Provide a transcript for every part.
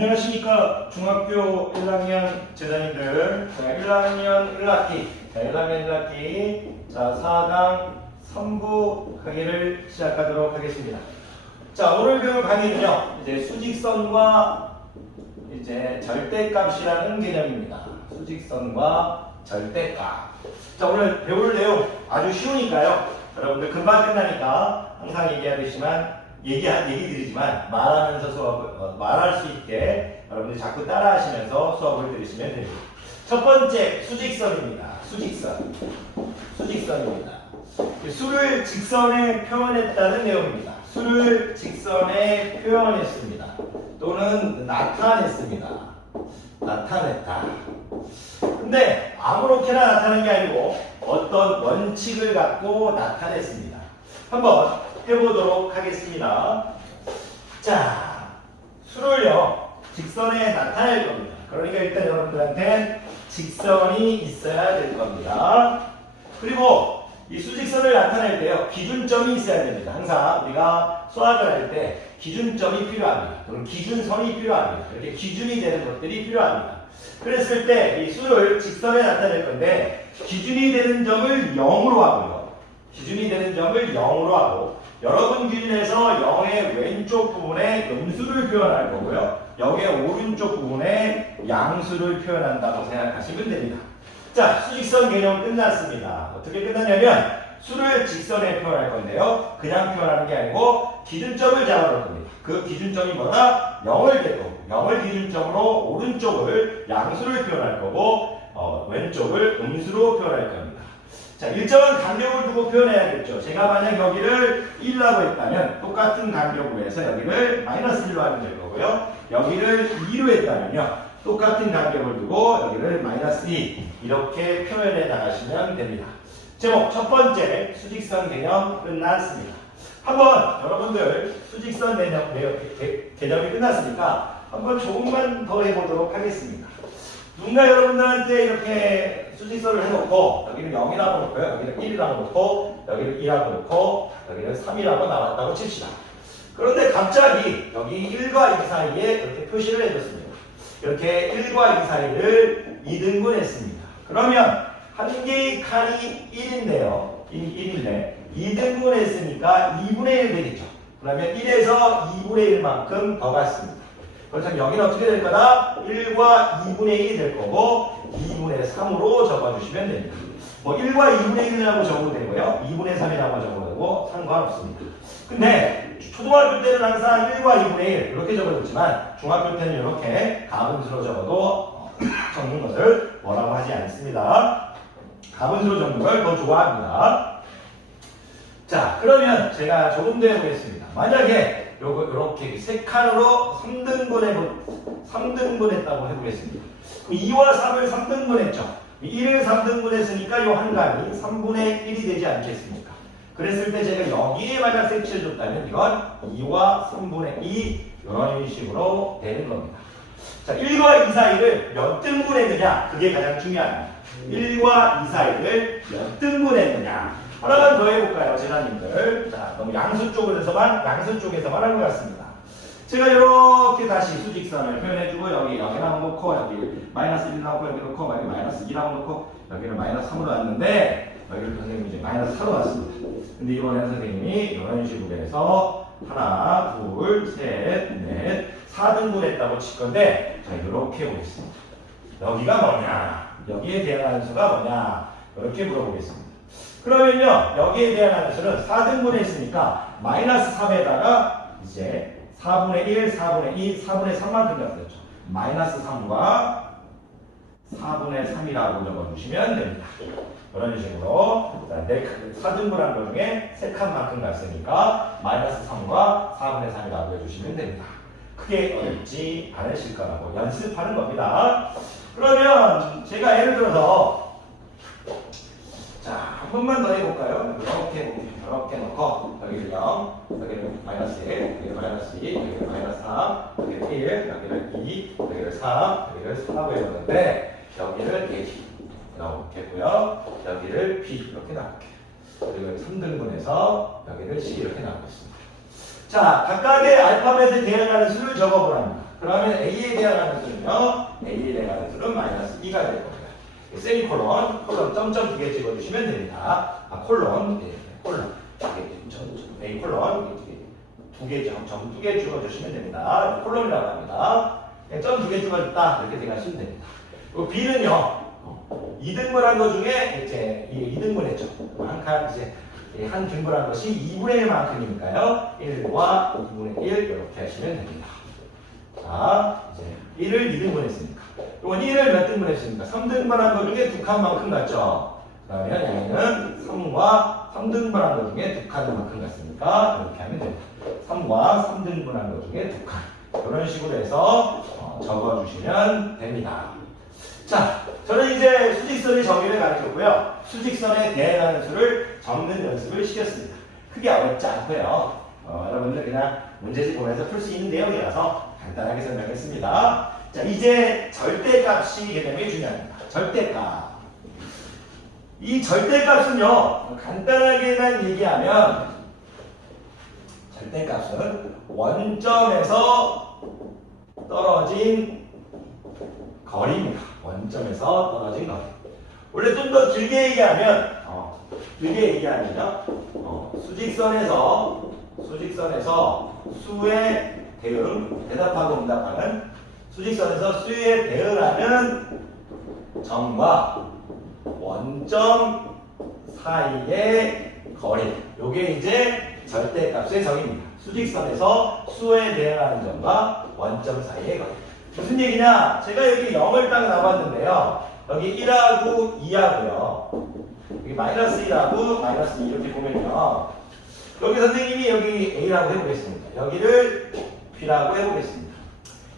안녕하십니까. 중학교 1학년 재단이들. 자, 1학년 1학기. 자, 1학년 1학기. 자, 4강 3부 강의를 시작하도록 하겠습니다. 자, 오늘 배울 강의는요, 이제 수직선과 이제 절대값이라는 개념입니다. 수직선과 절대값. 자, 오늘 배울 내용 아주 쉬우니까요. 여러분들 금방 끝나니까 항상 얘기 드리지만 말하면서 말할 수 있게 여러분들 자꾸 따라 하시면서 수업을 들으시면 됩니다. 첫 번째, 수직선입니다. 수직선입니다. 수를 직선에 표현했다는 내용입니다. 수를 직선에 표현했습니다. 또는 나타냈습니다. 나타냈다. 근데 아무렇게나 나타낸 게 아니고 어떤 원칙을 갖고 나타냈습니다. 한번 해보도록 하겠습니다. 자, 수를요 직선에 나타낼 겁니다. 그러니까 일단 여러분들한테 직선이 있어야 될 겁니다. 그리고 이 수직선을 나타낼 때요 기준점이 있어야 됩니다. 항상 우리가 수학을 할 때 기준점이 필요합니다. 또는 기준선이 필요합니다. 이렇게 기준이 되는 것들이 필요합니다. 그랬을 때 이 수를 직선에 나타낼 건데 기준이 되는 점을 0으로 하고요. 기준이 되는 점을 0으로 하고 여러분 기준에서 0의 왼쪽 부분에 음수를 표현할 거고요. 0의 오른쪽 부분에 양수를 표현한다고 생각하시면 됩니다. 자, 수직선 개념 끝났습니다. 어떻게 끝났냐면 수를 직선에 표현할 건데요. 그냥 표현하는 게 아니고 기준점을 잡아놓을 겁니다. 그 기준점이 뭐다? 0을 될 거고 0을 기준점으로 오른쪽을 양수를 표현할 거고 왼쪽을 음수로 표현할 겁니다. 자, 일정한 간격을 두고 표현해야겠죠. 제가 만약 여기를 1라고 했다면 똑같은 간격으로 해서 여기를 마이너스 1로 하면 될 거고요. 여기를 2로 했다면요. 똑같은 간격을 두고 여기를 마이너스 2 이렇게 표현해 나가시면 됩니다. 제목 첫 번째 수직선 개념 끝났습니다. 한번 여러분들 수직선 개념이 끝났으니까 한번 조금만 더 해보도록 하겠습니다. 누군가 여러분들한테 이렇게 수직선을 해놓고 여기를 0이라고 놓고요. 여기를 1이라고 놓고 여기를 2라고 놓고 여기를 3이라고 나왔다고 칩시다. 그런데 갑자기 여기 1과 2 사이에 이렇게 표시를 해줬습니다. 이렇게 1과 2 사이를 2등분했습니다. 그러면 한 개의 칸이 1인데요. 1인데 2등분했으니까 2분의 1 되겠죠. 그러면 1에서 2분의 1만큼 더 갔습니다. 그렇다면 여기는 어떻게 될 거다? 1과 2분의 1이 될 거고 2분의 3으로 적어주시면 됩니다. 뭐 1과 2분의 1이라고 적어도 되고요. 2분의 3이라고 적어도 되고 상관없습니다. 근데 초등학교 때는 항상 1과 2분의 1 이렇게 적어줬지만 중학교 때는 이렇게 가분수로 적어도 적는 것을 뭐라고 하지 않습니다. 가분수로 적는 걸 더 좋아합니다. 자, 그러면 제가 조금 더 해보겠습니다. 만약에 이렇게 세 칸으로 3등분했다고 해보겠습니다. 2와 3을 3등분했죠. 1을 3등분했으니까 이 한 칸이 3분의 1이 되지 않겠습니까? 그랬을 때 제가 여기에 만약 색칠을 줬다면 이건 2와 3분의 2 이런 식으로 되는 겁니다. 자, 1과 2 사이를 몇 등분했느냐? 그게 가장 중요합니다. 1과 2 사이를 몇 등분했느냐? 하나만 더 해볼까요, 재단님들? 자, 너무 양수 쪽에서만 하는 것 같습니다. 제가 이렇게 다시 수직선을 표현해주고 여기랑 놓고 여기 마이너스 1 나오고 여기 놓고 여기 마이너스 2라고 놓고 여기를 마이너스 3으로 놨는데 여기를 선생님이 이제 마이너스 4로 놨습니다. 근데 이번에는 선생님이 이런 식으로 해서 하나, 둘, 셋, 넷, 4등분 했다고 칠 건데 자, 이렇게 해보겠습니다. 여기가 뭐냐? 여기에 대한 함수가 뭐냐? 이렇게 물어보겠습니다. 그러면요, 여기에 대한 함수는 4등분 했으니까 마이너스 3에다가 이제 4분의 1, 4분의 2, 4분의 3만큼 잡혔죠. 마이너스 3과 4분의 3이라고 적어주시면 됩니다. 이런 식으로 4등분한 것 중에 3칸만큼 갔으니까 마이너스 3과 4분의 3이라고 해주시면 됩니다. 크게 어렵지 않으실 거라고 연습하는 겁니다. 그러면 제가 예를 들어서 자, 한 번만 더 해볼까요? 이렇게 놓고 여기를 0, 여기를 마이너스 1, 여기를 마이너스 2, 여기를 마이너스 3, 여기를 1, 여기를 2, 여기를 3, 여기를 4라고 해봤는데 여기를 A 나오겠고요. 여기를 B 이렇게 나올게요. 그리고 3등분해서 여기를 C 이렇게 나오겠습니다. 자, 각각의 알파벳에 대응하는 수를 적어보랍니다. 그러면 A에 대한 수는요. A에 대한 수는 마이너스 2가 될 겁니다. 세미콜론, 콜론, 점점 두 개 찍어주시면 됩니다. 콜론, 콜론, A 콜론, 두 개 찍어주시면 됩니다. 콜론이라고 합니다. 점 두 개 찍어줬다 이렇게 생각하시면 됩니다. B는요, 2등분한 것 중에 이제 2등분했죠. 한 등분한 것이 2분의 1만큼이니까요. 1과 2분의 1 이렇게 하시면 됩니다. 자, 이제 1을 2등분했으니까. 이건 1을 몇 등분했습니까? 3등분한 것 중에 두 칸만큼 같죠. 그러면 양에는 3과 3등분한 것 중에 두 칸만큼 같습니까? 이렇게 하면 됩니다. 3과 3등분한 것 중에 두 칸. 이런 식으로 해서 적어주시면 됩니다. 자, 저는 이제 수직선의 정의를 가르쳤고요. 수직선에 대응하는 수를 적는 연습을 시켰습니다. 크게 어렵지 않고요. 여러분들 그냥 문제집 보면서 풀 수 있는 내용이라서 간단하게 설명했습니다. 자, 이제 절대값이 개념이 중요합니다. 절대값. 이 절대값은요, 간단하게만 얘기하면 절대값은 원점에서 떨어진 거리입니다. 원점에서 떨어진 거리. 원래 좀 더 길게 얘기하면요, 수직선에서 수의 대응, 대답하고 응답하는 수직선에서 수에 대응하는 점과 원점 사이의 거리. 요게 이제 절대값의 정의입니다. 수직선에서 수에 대응하는 점과 원점 사이의 거리. 무슨 얘기냐? 제가 여기 0을 딱 놔봤는데요. 여기 1하고 2하고요. 여기 마이너스 1하고 마이너스 2 이렇게 보면요. 여기 선생님이 여기 A라고 해보겠습니다. 여기를 B라고 해보겠습니다.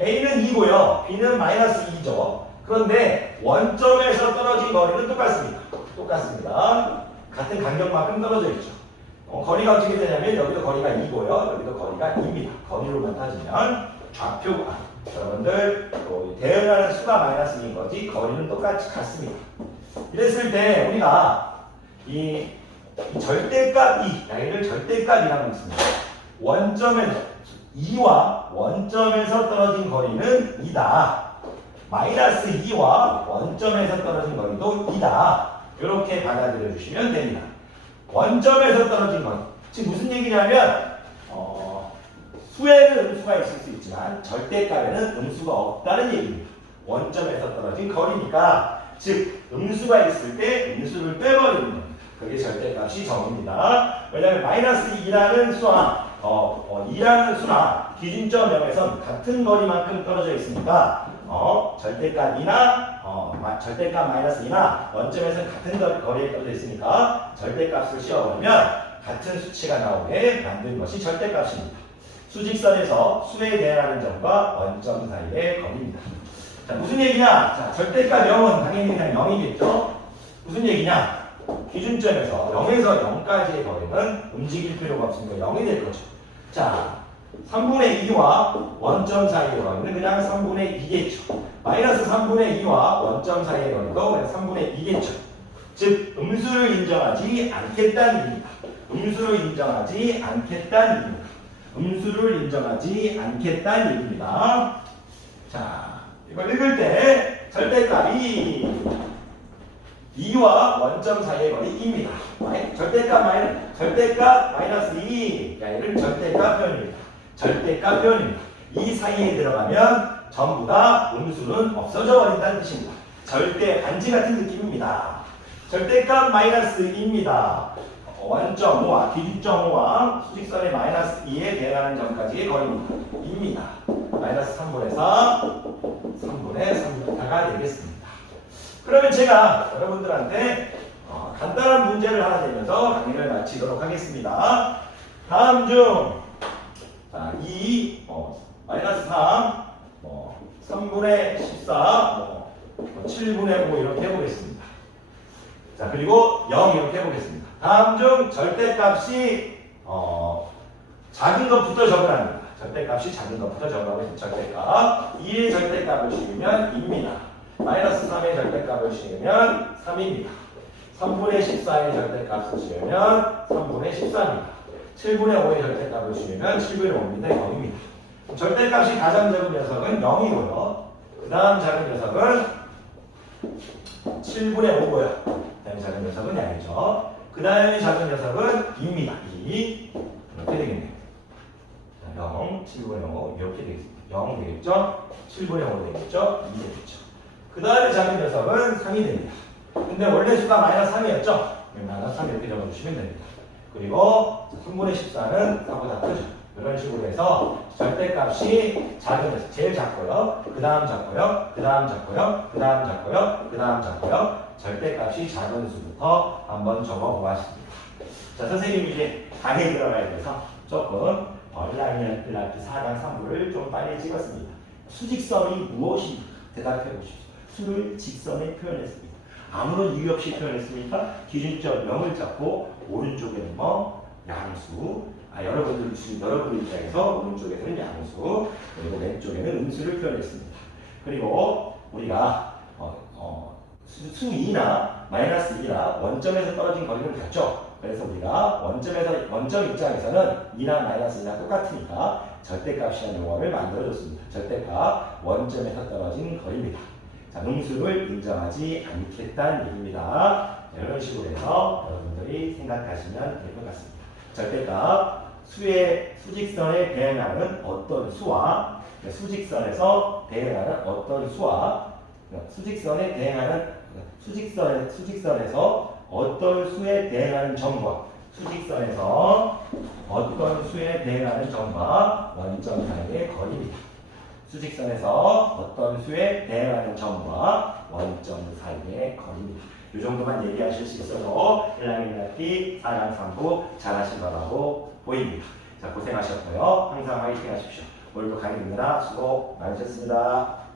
A는 2고요. B는 마이너스 2죠. 그런데 원점에서 떨어진 거리는 똑같습니다. 같은 간격만큼 떨어져 있죠. 거리가 어떻게 되냐면 여기도 거리가 2고요. 여기도 거리가 2입니다. 거리로만 따지면 좌표가 여러분들 대응하는 수가 마이너스 2인 거지 거리는 똑같이 같습니다. 이랬을 때 우리가 이 절대값 2, 여기를 절대값이라고 있습니다. 원점에서 2와 원점에서 떨어진 거리는 2다. 마이너스 2와 원점에서 떨어진 거리도 2다. 이렇게 받아들여 주시면 됩니다. 원점에서 떨어진 거리. 지금 무슨 얘기냐면 수에는 음수가 있을 수 있지만 절대값에는 음수가 없다는 얘기입니다. 원점에서 떨어진 거리니까 즉 음수가 있을 때 음수를 빼버리는 겁니다. 그게 절대값이 정의입니다. 왜냐하면 마이너스 2라는 수와 2라는 수나 기준점 0에선 같은 거리만큼 떨어져 있으니까 절대값이나 절대값 마이너스 2나 원점에서 같은 거리에 떨어져 있으니까 절대값을 씌워보면 같은 수치가 나오게 만든 것이 절대값입니다. 수직선에서 수에 대응하는 점과 원점 사이의 거리입니다. 자, 무슨 얘기냐? 자, 절대값 0은 당연히 그냥 0이겠죠? 무슨 얘기냐? 기준점에서 0에서 0까지의 거리는 움직일 필요가 없으니까 0이 될 거죠. 자, 3분의 2와 원점 사이의 거리는 그냥 3분의 2겠죠. 마이너스 3분의 2와 원점 사이의 거리도 그냥 3분의 2겠죠. 즉, 음수를 인정하지 않겠다는 얘기입니다. 음수를 인정하지 않겠다는 얘기입니다. 자, 이걸 읽을 때 절대값이 2와 원점 사이의 거리 2입니다. 절대값 마이너스 2. 얘를 절대값 표현입니다. 이 사이에 들어가면 전부 다 음수는 없어져 버린다는 뜻입니다. 절대 반지 같은 느낌입니다. 절대값 마이너스 2입니다. 원점 5와 기준점 5와 수직선의 마이너스 2에 대응하는 점까지의 거리입니다. 마이너스 3분의 4, 3분의 3가 되겠습니다. 그러면 제가 여러분들한테 간단한 문제를 하나 내면서 강의를 마치도록 하겠습니다. 다음 중 2, 마이너스 3, 3분의 14, 7분의 5 이렇게 해보겠습니다. 자, 그리고 0 이렇게 해보겠습니다. 다음 중 절대값이 작은 것부터 적으랍니다. 절대값이 작은 것부터 적으라고 해서 절대값 2의 절대값을 씌우면 2입니다. 마이너스 3의 절대값을 씌우면 3입니다. 3분의 14의 절대값을 씌우면 3분의 14입니다. 7분의 5의 절대값을 씌우면 7분의 5입니다. 0입니다. 절대값이 가장 작은 녀석은 0이고요. 그 다음 작은 녀석은 7분의 5고요. 그 다음에 작은 녀석은 양이죠. 그 다음에 작은 녀석은 2입니다. 2. 이렇게 되겠네요. 0, 7분의 5 이렇게 되겠습니다. 0 되겠죠? 7분의 5 되겠죠? 2 되겠죠. 그 다음에 작은 녀석은 3이 됩니다. 근데 원래 수가 마이너스 3이었죠? 마이너스 3 이렇게 적어주시면 됩니다. 그리고 3분의 14는 4보다 크죠. 이런 식으로 해서 절대값이 작은 녀석, 제일 작고요. 그 다음 작고요. 그 다음 작고요. 그 다음 작고요. 그 다음 작고요. 절대값이 작은 수부터 한번 적어보았습니다. 자, 선생님이 이제 강의에 들어가야 돼서 조금 얼라인을 4강 3부를 좀 빨리 찍었습니다. 수직선이 무엇입니까? 대답해 보십시오. 수를 직선에 표현했습니다. 아무런 이유 없이 표현했습니까? 기준점 0을 잡고 오른쪽에는 양수, 여러분들 입장에서 오른쪽에는 양수, 그리고 왼쪽에는 음수를 표현했습니다. 그리고 우리가 수 2나 마이너스 2나 원점에서 떨어진 거리는 같죠? 그래서 우리가 원점 입장에서는 2나 마이너스 2나 똑같으니까 절대값이라는 용어를 만들어줬습니다. 절대값, 원점에서 떨어진 거리입니다. 자, 음수를 인정하지 않겠다는 얘기입니다. 이런 식으로 해서 여러분들이 생각하시면 될 것 같습니다. 절대값, 수직선에 대응하는 어떤 수와 수직선에서 대응하는 어떤 수와 수직선에 대응하는 수직선에서 어떤 수에 대응하는 점과 수직선에서 어떤 수에 대응하는 점과 원점 사이의 거리입니다. 수직선에서 어떤 수에 대응하는 점과 원점 사이의 거리입니다. 이 정도만 얘기하실 수 있어도 1학년 4강 3부 잘하신 거라고 보입니다. 자, 고생하셨고요. 항상 화이팅 하십시오. 오늘도 강의입니다. 수고 많으셨습니다.